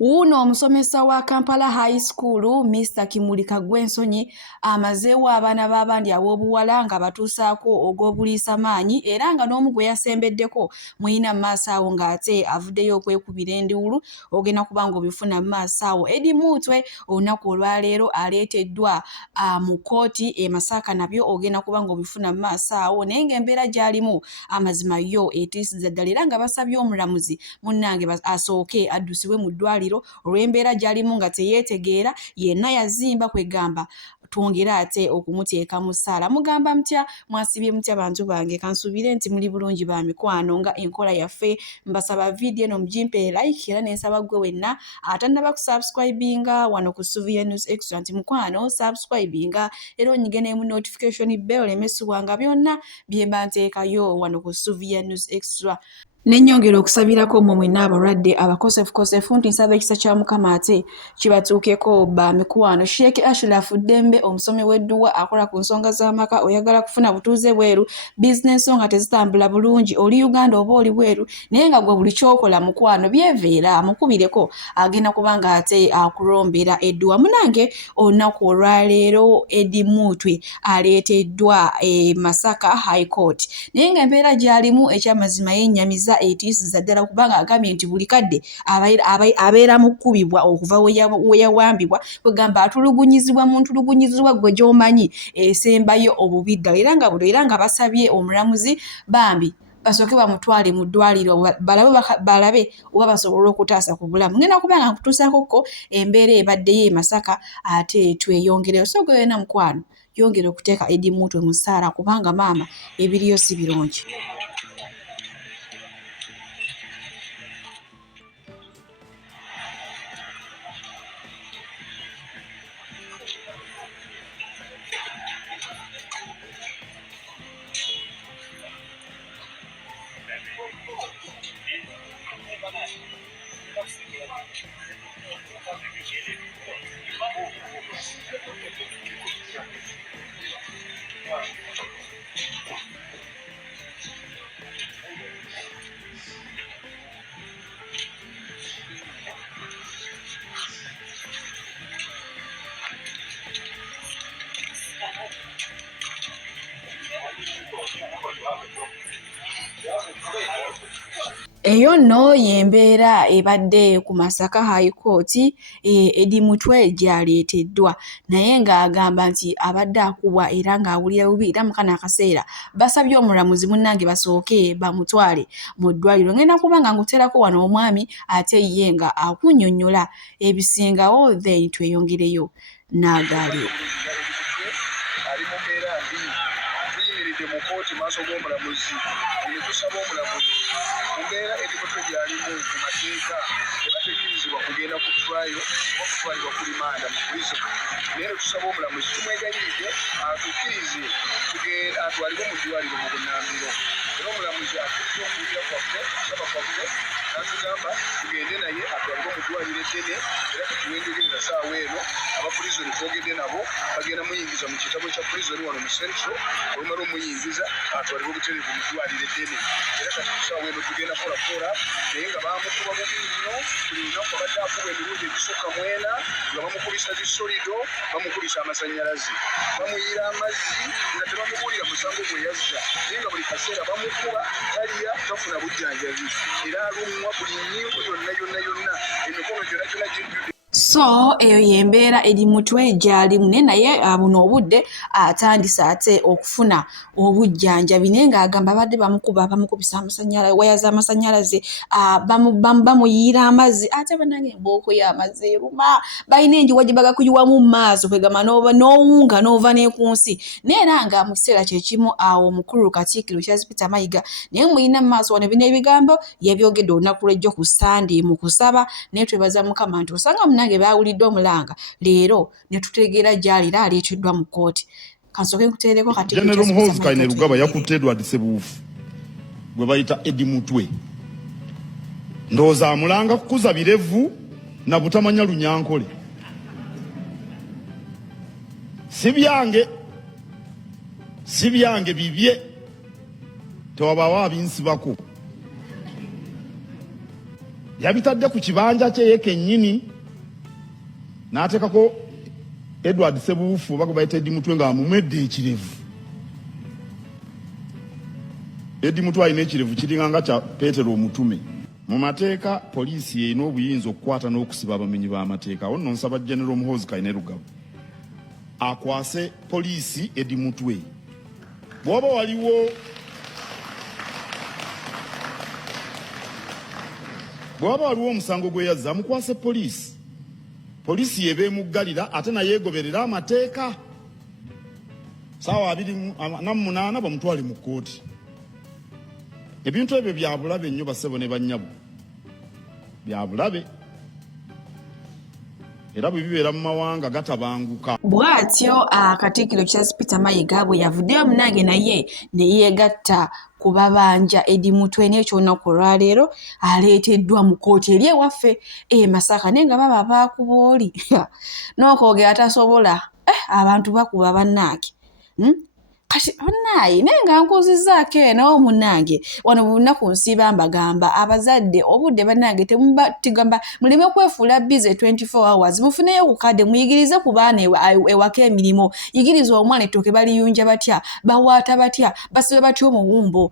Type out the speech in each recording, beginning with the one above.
Uno omusomesa wa Kampala High School Mr. Kimulika Gwensonyi amazeewo abaana b'abandi ab'obuwala nga batuusaako ogw'obuliisa maanyi era nga n'omu gwe yasembeddeko muyina mu maaso awo ng'ate avuddeyo okwekubira enduulu ogenda kuba ng'obifuna mu maaso awo. Eddie Mutwe olunaku olwaleero aleeteddwa mu kkooti e Masaka nabyo ogenda kuba ng'obifuna mu maaso awo naye ng'embeera gy'alimu amazima yo etiisizza ddala era nga basabye omulamuzi munnange asooke addusibwe mu ddwaliro olw'embeera gy'alimu nga teyeetegeera yenna yazimba kwegamba twongere ate okumuteeka mu ssaala. Mugamba mutya, mwasibye mutya bantu bange? Kansuubire nti muli bulungi ba mikwano nga enkola yaffe. Mbasaba vidiyo eno mugimpe like era n'ensaba gwe wenna atannaba kusubscribinga wano ku Suvia News Extra nti mukwano subscribinga era onyige mu notification bell olemesibwanga byonna bye mba nteekayo wano ku Suvia News Extra. Nenyongera okusabirako mmwe mwenna abalwadde abakosefukosefu nti nsaba ekisa kya Mukama ate kibatuukeko ba mikwano. Sheikh Ashraf Dembe omusomi w'edduwa akola ku nsonga z'amaka, oyagala kufuna butuuze bweru, bizinesi nga tezitambula bulungi, oli Uganda oba oli bweru naye nga gwe buli kyokola mukwano byeveera amukubireko agenda kubanga ate akulombera edduwa. Munange olunaku olwaleero Eddie Mutwe aleeteddwa e Masaka High Court naye ng'embeera gy'alimu ekyamazima yennyamiza etiisizza ddala kubanga agambye nti buli kadde abeera mu kkubibwa okuva we yawambibwa kwegamba atulugunyizibwa mu ntulugunyizibwa gwe gy'omanyi esembayo obubi ddala era nga basabye omulamuzi bambi basooke bamutwale mu ddwaliro balabe oba basobola okutaasa ku bulamu. Ngenda kubanga nkutuusaakokko embeera ebaddeyo e Masaka ate tweyongereyo. So gwe wena mukwano yongera okuteeka Eddie Mutwe mu ssaala kubanga maama ebiriyo si birungi. Eyo nno y'embeera ebadde ku Masaka High Court Eddie Mutwe gy'aleeteddwa naye ng'agamba nti abadde akubwa era ng'awulira bubi era mu kano akaseera basabye omulamuzi munnange basooke bamutwale mu ddwaliro. Ngenda kuba nga nguteerako wano omwami ate ye nga akunnyonnyola ebisingawo then tweyongereyo n'agaaliwo. Ali mu mbeera mbi tuyimiridde mu kkooti maaso g'omulamuzi ne tusaba omulamuzi mu mbeera Eddie Mutwe gy'alimu mu mateeka eba tekkirizibwa kugenda ku ttwayo oba kutwalibwa ku limanda mu prison naye ne tusaba omulamuzi tumwegayiridde atukkirize atwalibwe mu ddwaliro mu bunnambiro era omulamuzi atutte okuwulira kwaffe okusaba kwaffe n'atugamba tugende naye atwalibwe mu ddwaliro eddene era tetuwengerera ssaawa eno abapurizoni twogedde nabo bagenda muyingiza mu kitabo kya purizoni wano mu central olumala omuyingiza atwalibwe obutereevu mu ddwaliro eddene era kati kusaawa eno tugenda kola naye nga bamukuba bubi nnyo buli lunaku abadde akuba emirundi egisukka mwena nga bamukubisa zisolido bamukubisa amasannyalaze bamuyiira amazzi nga tebamubuulira musango gwe yazza naye nga buli kaseera bamukuba talya tafuna bujjanjabi era alumwa buli nnyingo yonna emikono gyonna gijjudde. So eyo y'embeera Eddie Mutwe gy'alimu naye buno obudde atandise ate okufuna obujjanjabi naye ng'agamba badde bamukubisa amasannyalaze waya z'amasannyalaze bamuyiira amazzi ate bannange embooko y'amazzi eruma balina enjiwa gye bagakuyiwa mu maaso kwegamba n'owunga n'ova ne ku nsi naye era nga mu kiseera kye kimu awo omukulu Katikkiro Charles Peter Mayiga naye muyina mu maaso wano bino ebigambo yabyogedde olunaku lw'ejjo ku Sunday mu kusaba naye twebaza Mukama nti osanga munange baawuliddwa omulanga leero ne tutegeera gy'alira aleeteddwa mu kkooti. Kansooke nkuteereko kati General Muhoozi Kainerugaba yakutte Edward Ssebuufu gwe bayita Eddie Mutwe ndowooza amulanga kukuza birevu na butamanya Lunyankole si byange bibye tewabaawo abinsibako yabitadde ku kibanja kye ye kennyini n'ateekako Edward Ssebuufu oba gwe bayita Eddie Mutwe nga amumwedde ekirevu. Eddie Mutwe alina ekirevu kiringa nga kya Peetero Omutume. Mu mateeka poliisi erina obuyinza okukwata n'okusiba abamenyi b'amateeka. Awo nno nsaba General Muhoozi Kainerugaba akwase poliisi Eddie Mutwe. Bw'oba waliwo omusango gweyazza amukwase poliisi. Poliisi yebe muggalira ate naye egoberera amateeka. Ssaawa 28 bamutwale mu kkooti. Ebintu ebyo bya bulabe nnyo bassebo ne bannyabo. Bya bulabe. Era bwe bibeera mu mawanga gatabanguka. Bw'atyo Katikkiro Charles Peter Mayiga bwe yavuddeyo munange naye ne yeegatta ku babanja Eddie Mutwe n'ekyonaku olwaleero aleeteddwa mu kkooti eri ewaffe Masaka naye nga baba baakuba oli n'okwogera tasobola abantu bakuba bannaake. Kati bannaye naye nga nkuzizzaako eno munnange wano bunaku nsiiba mbagamba abazadde obudde bannange tigamba muleme kwefuula bize 24 hours mufuneyo ku kadde muyigirize ku baana ewaka emirimu yigiriza omwana ettooke baliyunja batya bawaata batya basiba batya omuwumbo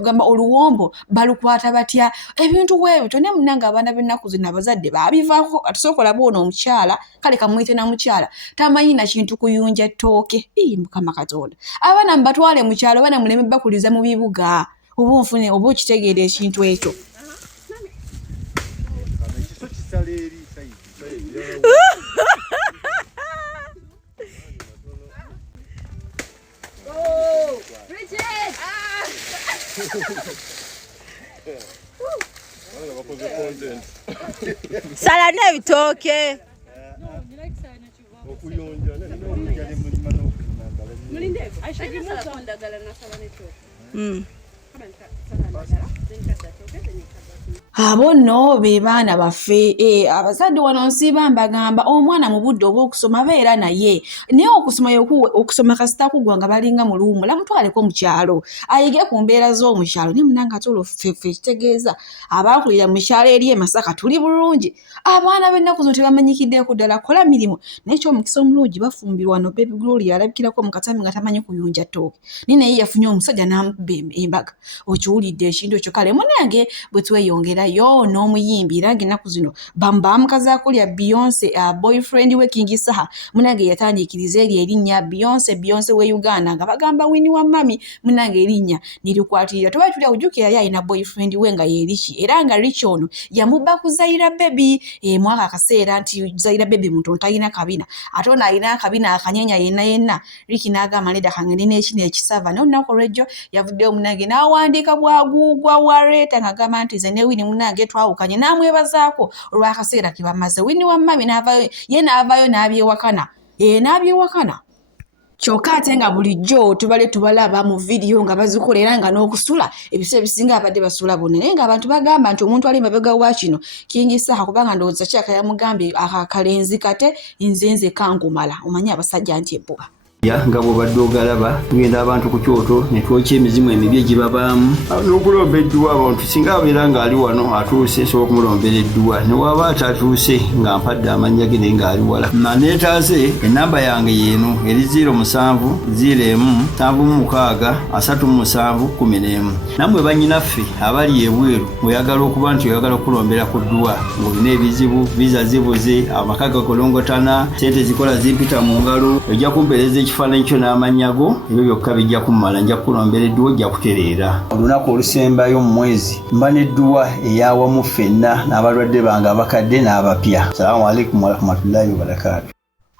gamba oluwombo balukwata batya ebintu bwebyo naye munnange abaana b'ennaku zino abazadde baabivaako atusobola bwona omukyala kale kamuyite na mukyala tamanyi na kintu kuyunja ttooke Mukama Katonda abana mbatwale mu kyalo bana muleme bakuliza mu bibuga oba nfune oba okitegeera ekintu ekyo. Sala n'ebitooke. Abo nno be baana baffe abazadde wano nsiiba mbagamba omwana mu budde obw'okusoma beera naye naye okusoma kasita kugwa nga balinga mu luwummula mutwaleko mu kyalo ayige ku mbeera z'omukyalo naye munange ate olwo ffe kitegeeza abaakulira mu kyalo eri Masaka tuli bulungi abaana b'ennaku zino tebamanyikiddeeko ddala kola mirimu naye ekyomukisa omulungi bafumbirwa no Baby Glory alabikirako mu katami nga tamanyi kuyunja ttooke naye yafunye omusajja n'amubba embaga okiwulidde ekintu ekyo kale munange bwe tweyongera yo n'omuyimbi era ng'ennaku zino bamukazi akulya Beyonce boyfriend we King Saha munange yatandiikiriza eri erinnya Beyonce we Uganda nga bagamba Winnie wa Mami munange erinnya nirikwatirira toba tulya ujukira yali alina boyfriend we nga ye Richi era nga Richi ono yamubba ku Zaira Baby mwaka akaseera nti Zaira Baby muntu talina kabina ate ono alina akabina akanyenya yenna Richi n'agamba nedda kangende n'ekino ekisava n'olunaku olw'ejjo yavuddeyo munange n'awandiika bwagugwa wareeta ng'agamba nti ze ne Winnie munange twawukanye n'amwebazaako olw'akaseera ke bamaze Winnie wa Mami n'avaayo n'abyewakana kyokka ate nga bulijjo tubalaba mu vidiyo nga bazikola era nga n'okusula ebiseera ebisinga abadde basula bonna naye ng'abantu bagamba nti omuntu ali mabega wa kino King Saha kubanga ndowooza kyaka yamugambye akalenzi kate nze kangumala omanyi abasajja nti ebbuba nga bw'obadde ogalaba tugenda abantu ku kyoto ne twokya emizimu emibi egibabaamu n'okulomba edduwa abantu singa abeera ng'ali wano atuuse sobola okumulombera edduwa ne waba atatuuse nga mpadde amannya ge naye ng'ali wala neetaase ennamba yange yeeno eri 0707763711 nammwe bannyinaffe abali ebweru oyagala okuba nti oyagala okulombera ku dduwa ng'olina ebizibu viza zibuze amaka gakolongotana sente zikola zimpita mu ngalo ojja kumpeereza ekifaananyi kyo n'amanyago ebyo byokka bijja kumala nja kukulombera edduwa ojja kutereera olunaku olusembayo mu mwezi mba n'edduwa eyawamu ffenna n'abalwadde bange abakadde n'abapya. Salaamu alaikum warahmatullahi wabarakatu.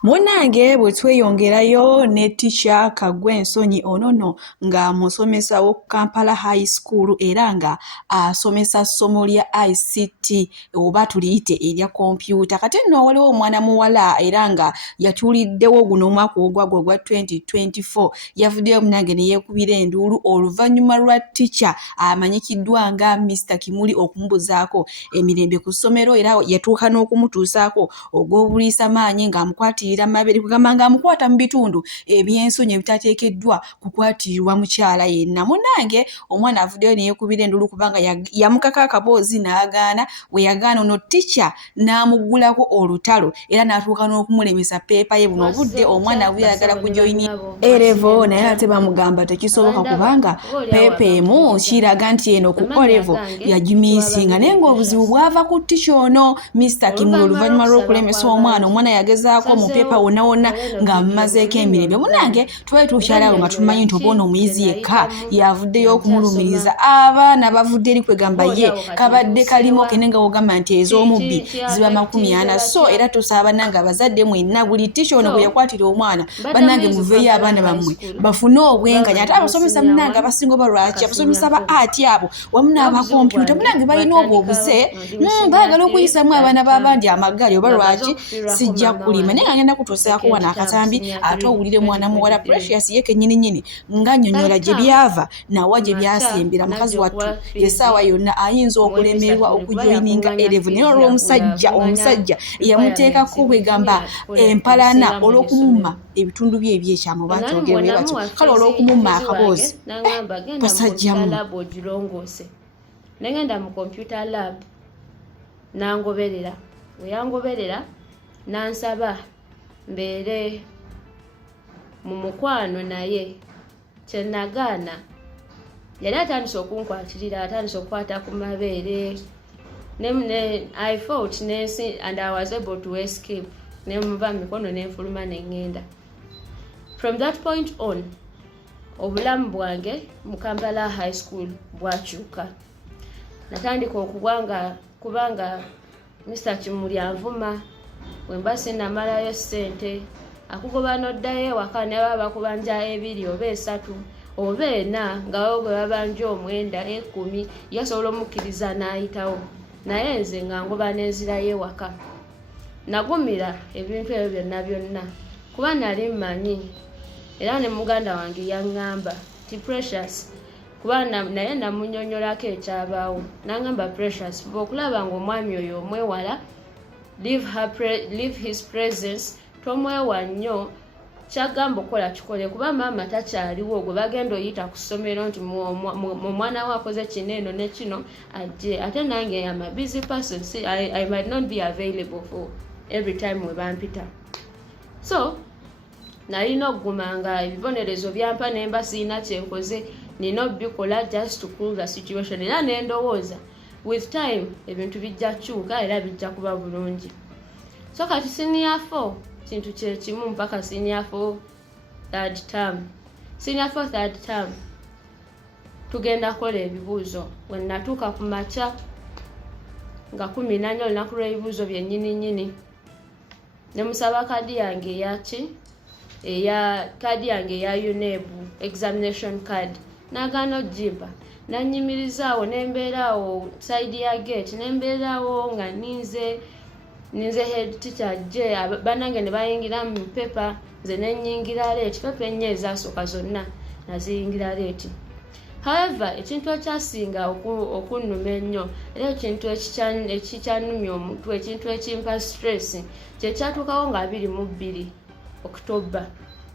Munange bwe tweyongerayo ne Teacher Kaggwa Ensonyi ono nga musomesa wo Kampala High School era nga asomesa ssomo lya ICT oba tuliyite erya kompyuta kati nno waliwo omwana muwala era nga yatuliddewo guno omwaka ogwagwa gwa 2024 yavuddeyo munange ne yeekubira enduulu oluvannyuma lwa teacher amanyikiddwa nga Mr. Kimuli okumubuzaako emirembe ku ssomero era yatuuka n'okumutuusaako ogw'obuliisamaanyi ng'amukwatira okumukwatira mabere kugamba nga amukwata mu bitundu ebyensonyi ebitateekeddwa kukwatirirwa mukyala yenna. Munnange omwana avuddeyo ne yeekubira endulu kubanga yamukaka akaboozi n'agaana. We yagaana ono ticca n'amuggulako olutalo era n'atuuka n'okumulemesa peepa ye. Buno obudde omwana buyagala kujoyini Erevo naye ate bamugamba tekisoboka kubanga peepa emu kiraga nti eno ku Erevo yagimiisinga. Naye ng'obuzibu bwava ku ticca ono Mr. Kimulu oluvannyuma lw'okulemesa omwana yagezaako mu peepa wonna wonna ng'amumazeeko emirembe. Munnange twali tukyalawo nga tumanyi nti oba ono omuyizi yekka yavuddeyo okumulumiriza. Abaana bavudde eri kwegamba ye kabadde kalimo kene nga wogamba nti ez'omubbi ziba 40. So era tusaba bannange abazadde mwenna buli ticca ono bwe yakwatira omwana bannange muveeyo abaana bammwe bafune obwenkanya. Ate abasomesa munnange abasinga oba lwaki abasomesa ba ati abo wamu n'abakompyuta munnange balina obwo obuze baagala okuyisamu abaana b'abandi amaggali oba lwaki sijja kulima. Naye nga ngenda kutuusaako wano akatambi ate owulire mwana muwala Precious ye kennyininyini nga nnyonnyola gye byava nawa gye byasembera. Mukazi wattu essaawa yonna ayinza okulemerwa okujoyininga Erevo naye olw'omusajja yamuteekako bwegamba empalana olw'okumumma ebitundu bye ebyekyama bakyogere batyo kale olw'okumumma akaboozi basajjamu nengenda mu computer lab nangoberera weyangoberera nansaba mbeere mu mukwano naye kyenagaana yali atandise okunkwatirira atandise okukwata ku mabeere I fought and I was able to escape nemuva mikono nenfuluma nengenda. From that point on obulamu bwange mu Kampala High School bwakyuka. Natandika okubanga kubanga Mr. Kimuli anvuma wemba sinamalayo ssente akugoba n'oddayo ewaka ne baba bakubanja ebiri oba esatu oba ena nga bwe babanja omwenda 10 yasobola omukkiriza n'ayitawo naye nze nga ngoba n'enzirayo ewaka. Nagumira ebintu ebyo byonna kuba nali mmanyi era ne muganda wange yaŋŋamba ti Precious kuba naye namunnyonnyolako ekyabaawo n'aŋŋamba Precious fuba okulaba ng'omwami oyo omwewala leave his presence tomwewa nnyo kyagamba okukola kikole kuba maama takyaliwo gwe bagenda oyita ku ssomero nti mu mwana we akoze kino eno ne kino ajje ate nange am a busy person. See, I might not be available for every time we bampita. So nalina okugumanga ebibonerezo byampa nemba siina kyenkoze nina obikola just to cool the situation era nendowooza with time ebintu bijja kyuka era bijja kuba bulungi. So kati senior 4 kintu kyekimu mpaka senior 4 third term tugenda kola ebibuuzo wenatuuka ku makya nga 14 olunaku lw'ebibuuzo byennyini nemusaba kadi yange kadi yange eya UNEB examination card nagaana ogimpa nanyimirizaawo nembeeraawo side ya gate nembeeraawo nga ninze head teacher je banange ne bayingira mu pepa nze nenyingira late pepa enye ezasooka zonna naziyingira late. However ekintu ekyasinga okunnuma ennyo era ekintu ekikyanumya omutwe ekintu ekimpa stress kyekyatuukawo nga 22 October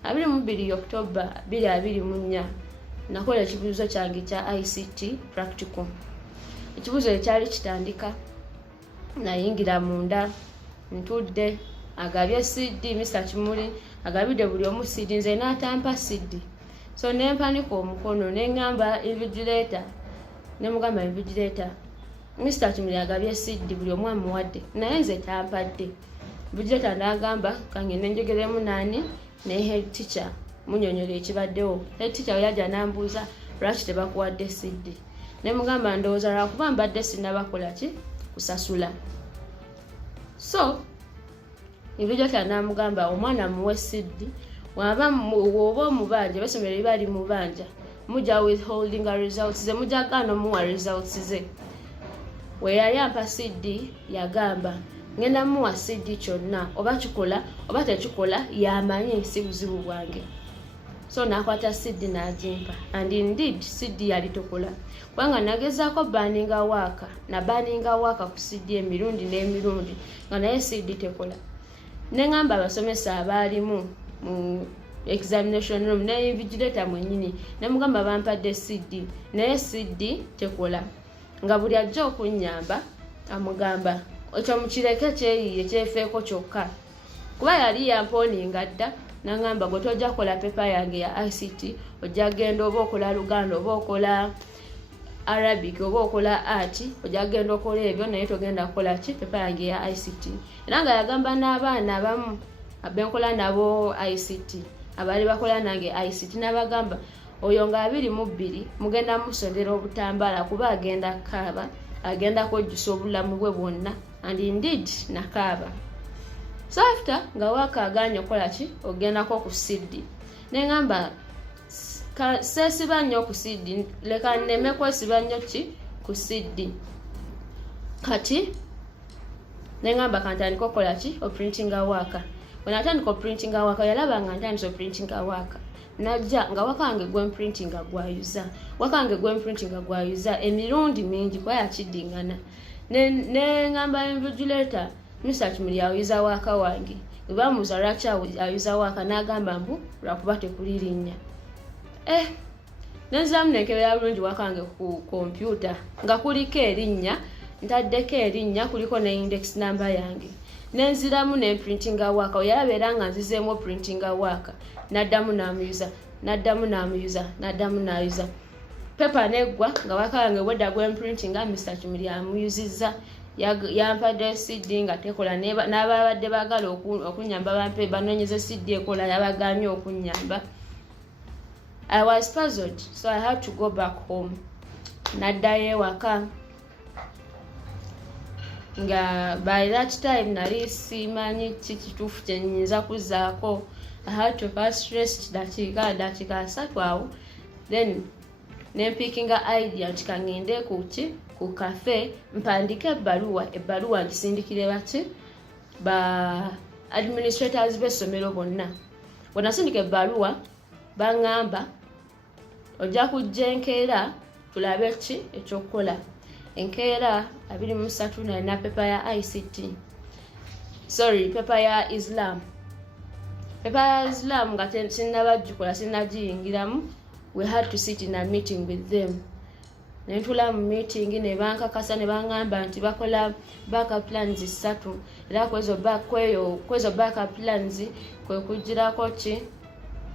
2024 nakola ekibuuzo kyange kya ICT practical. Ekibuuzo ekyali kitandika nayingira munda ntudde agabye CD Mr. Kimuli agabidde buli omu CD nze n'atampa CD. So nempanika omukono neŋŋamba invigilator nemugamba invigilator Mr. Kimuli agabye CD buli omu amuwadde naye nze tampadde. Invigilator n'agamba kange nenjogeremu nani ne head teacher munyonyola ekibaddewo. Head teacher yajja n'ambuuza lwaki tebakuwadde CD nemugamba ndowooza lwakuba mbadde sinnabakola ki kusasula. So invigilator n'amugamba omwana muwe CD waba omubanja basomero bali mubanja mujja withholding results ze mujja gaana muwa results ze. We yali ampa CD yagamba ngenda muwa CD kyonna oba kikola oba tekikola yamanyi si buzibu bwange. So nakwata CD n'agimpa and indeed CD yali tokola kubanga nagezaako banninga waaka ku CD emirundi n'emirundi nga naye CD tekola. ne ngamba abasomesa abaalimu mu examination room ne invigilator mwennyini ne mugamba bampadde CD naye CD tekola nga buli ajja okunnyamba amugamba ekyo mukireke kyeyiye kyefeeko kyokka kuba yali yamponinga dda nangamba gwe tojja kukola pepa yange ya ICT ojja genda oba okola Luganda oba okola Arabic oba okola art ojja genda okola ebyo naye togenda kukola ki pepa yange ya ICT era nga yagamba n'abaana abamu abenkola nabo ICT abali bakola nange ICT n'abagamba oyo nga 22 mugenda musondera obutambala kuba agenda kaaba agenda kojjusa obulamu bwe bwonna and indeed nakaaba. So after nga wakaganya okola ki ogendako ku CD nengamba sesiba nnyo ku CD leka nneme kwesiba nnyo ki ku CD kati nengamba kantandika okola ki oprintinga waka wenatandika oprintinga waka yalaba nga ntandisa oprintinga waka najja nga wakange gwe printinga gwayuza emirundi mingi kwa yakidingana ne ngamba invigilator Mr. Kimuli ayuza waka wange bamuza lwaki ayuza waka n'agamba mbu lwakuba tekuli linnya nenzamu nekebera bulungi wakange ku kompyuta nga kuliko erinnya ntaddeko erinnya kuliko ne index number yange nenziramu ne printinga waka yalabeera nga nzizeemu printinga waka naddamu n'ayuza pepa neggwa nga wakange wedda gwe printinga Mr. Kimuli amuyuzizza yampadde CD nga tekola n'ababadde baagala okunyamba bampe banoonyeze CD ekola yabaganye okunyamba. I was puzzled, so I had to go back home. Naddayo ewaka nga by that time nali simanyi kituufu kye nnyinza kuzzaako. I had to pass rest dakiika 3 awo then nempikinga idea nti kangende ku cafe mpandike ebbaluwa ngisindikire bati ba administrators b'essomero bonna. Bwe nasindika ebbaluwa bangamba ojja kujja enkeera tulabe ki ekyokukola. Enkeera 23 nalina pepa ya ICT pepa ya Islam. Pepa ya Islam nga sinnabagikola sinnagiyingiramu. We had to sit in a meeting with them. Nentula mu meeting ne bankakasa ne bangamba nti bakola backup plans 3 era kwezo backup plans kwe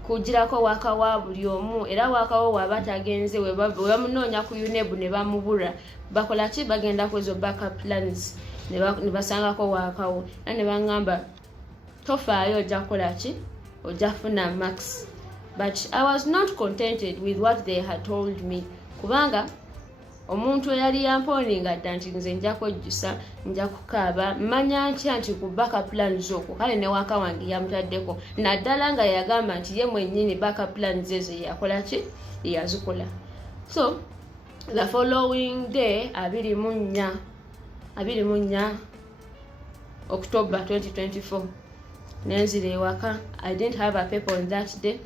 kugirako waka wa buli omu era wakawo wabatagenze we bamunoonya ku UNEB ne bamubura bakola ki bagenda kwezo backup plans ne basangako wakawo era ne bangamba tofaayo ojja kukola ki ojja funa max. But I was not contented with what they had told me kubanga omuntu yali yamponinga dda nti nze nja kwejjusa nja kukaaba mmanya ntya nti ku backup plans okwo kale ne waka wange yamutaddeko naddala nga yagamba nti ye mwennyini backup plans ezo yakola ki yazikola. So the following day 24 October 2024 nenzira ewaka. I didn't have a paper on that day.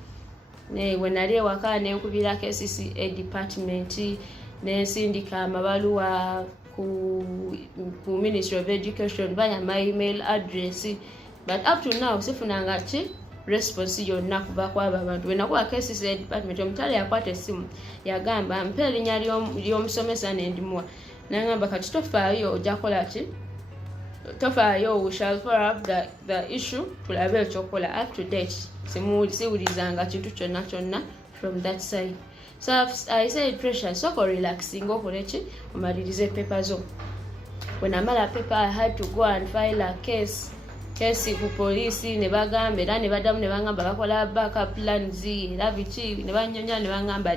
When nali ewaka nenkubira KCCA department nensindika amabaluwa ku Ministry of Education banya my email address, but up to now sifunanga ki response yonna kuva kwaba abantu. Wenakuwa KCCA department omutale yakwata essimu yagamba mpa erinnya ly'omusomesa nendimuwa nangamba kati tofaayo ojja kola ki tofaayo we shall follow up the issue tulabe ekyokukola. Up to date siwulizanga kintu kyonna from that side. So I said pressure soko relaxing okoleki omalirize paper zo. When amala paper I had to go and file a case ku police ne bagamba era ne badamu ne bangamba bakola backup plans era biki ne banyonya ne bangamba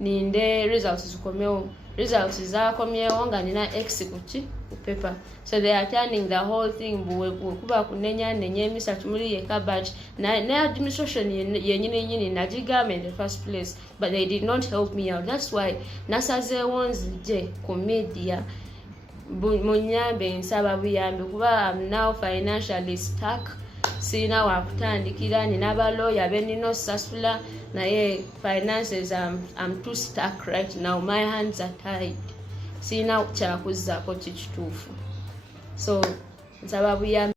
ninde results zikomewo. Results zakomyewo nga nina X ku paper. So they are turning the whole thing kuba kunenya Mr. Kimuli yeka, but na administration yenyini najigame in the first place, but they did not help me out. That's why nasazeewo nzije ku media munyambe nsaba buyambi kuba I'm now financially stuck. Sina wakutandikira nina baloya benino sasula naye finances I'm too stuck right now. My hands are tied. Sina kyakuzzako kituufu. So nsaba buyambi.